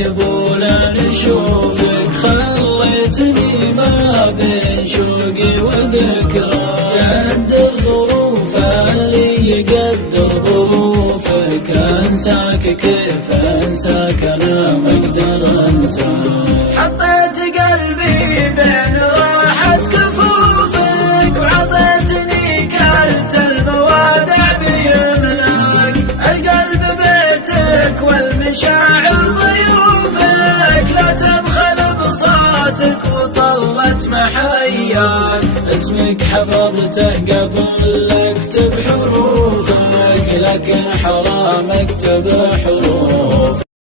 يبولا نشوفك، خليتني ما بين شوقي وذكرى. قد الظروف اللي قد ظروفك، انساك كيف انساك انا ما اقدر انساك. حطيت قلبي بين راحة كفوفك، وعطيتني كلت الموادع بيمناك. القلب بيتك والمشاعر ضيوفك، لا تبخل بصوتك وطلت محياك. اسمك حفظته قبل اكتب حروفك، لكن حرام اكتب حروف.